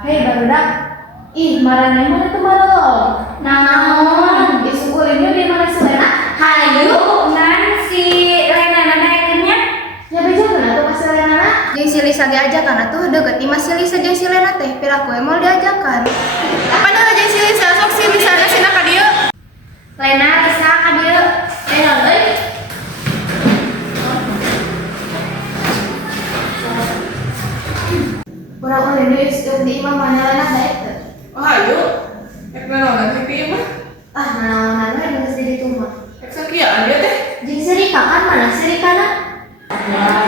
Hei barudak, ih marane mana tuh maralong? Naon? Isukulinnya di mana Selena? Hayu, Nancy, Lena akhirnya. Ya bejo mana tuh kasih Selena? Jeung si Lisa diajakan atuh deukeut ti Mas si Lisa jeung si Lena teh piraku emol diajakan. Padahal jeung si Lisa sok si Lisa na sina ka dieu. Lena, Lisa, ka dieu. Euy. Urang ulin deui jeung di imah mana Lena daek teh. Oh hayu, ek nanaonan TV mah. Ah naonan we geus di ditu mah. Ek sakieu dia teh. Jeung si Rika kan mana si Rikana?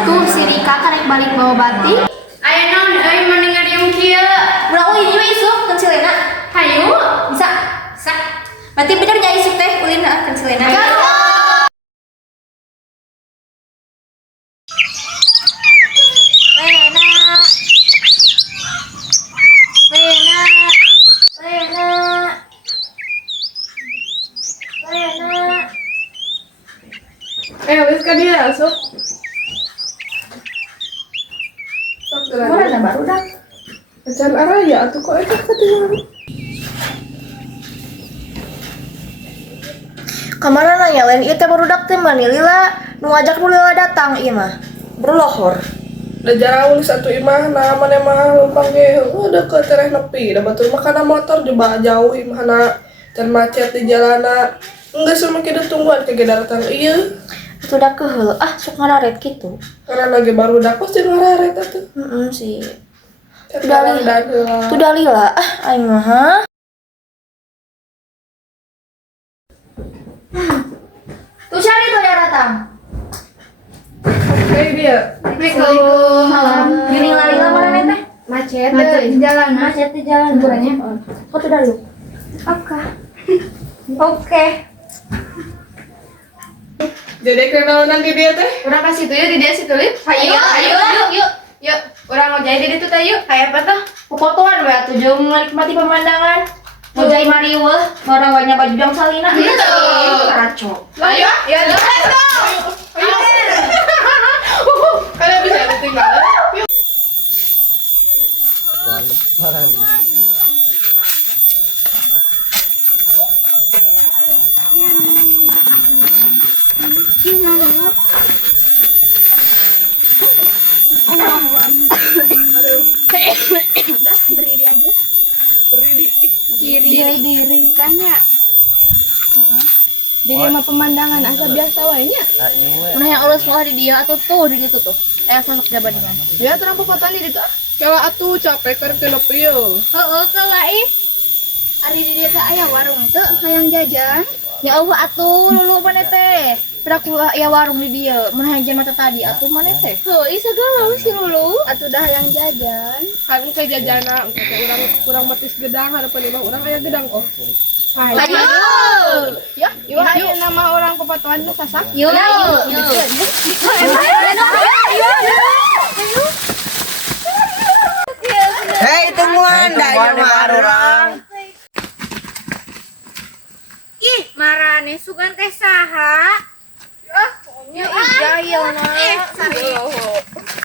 Tuh si Rika karek balik bawa batik. Aya naon euy mending ngadiung kieu. Urang ulin we isuk kan si Lena. Hayu. Bisa. Bisa. Berarti bener nya isuk teh ulin kan si Lena. Wis ka dia asup. Sok Mana baru dah. Acan araya atuh kok eta ketinggalan. Kamana nanya lain ieu teh barudak teh mani lila nu ngajak nu lila datang ieu mah. Berlohor. Da jarang ulis satu imah nah mana mah lempang ge deket tereh nepi da batur mah kana motor coba jauh imahna can macet di jalana enggeus mah kitu tungguan ke datang ieu Itu udah keheul sok ngararet kitu. karena lagi baru dak pasti ngararet atuh Sih. udah dan heula Itu dah lila aing mah ha. Tuh cari tuh dia datang. kayak dia Assalamualaikum. Malam. Gini lila mana nih teh? Macet di jalan. Macet di jalan burannya. Kok tuh dah lu? Oke. Oke. jadi kenalan di dia teh Urang kasih tuh ya di dia situ lip. Hayu, hayu, yuk. Yuk, urang mau jadi di ditu teh yuk. Kayak apa tuh? Fotoan we atuh jeung menikmati pemandangan. Mau jadi mariweuh, barawanya baju jang salina. Karaco. ayo ya let's go ayo kalian bisa ketinggalan yuk Diri tanya. Diri mah pemandangan asa biasa wae nya. Mana yang ulus malah di dia atau tuh di situ tuh. Sanok jabadingan. Ya terang fotoan di ditu. kalau atuh capek karep teu nepi yeuh Heeh, kala ih. Ari di dia teh aya warung teu hayang jajan. Ya Allah atuh lulu mana teh. Piraku ya warung di dia. Mana yang mata tadi atuh mana teh. Heuh, ih segala si Lulu. Atuh dah hayang jajan. kan ke jajana engke teh urang kurang betis gedang harapan imah urang aya gedang oh Ayo. Ya, yuk nama orang pepotoan teh sasak. Yuk. Hei temuan dah orang. Ih, marane sugan teh saha? Ya, iya na. Sari.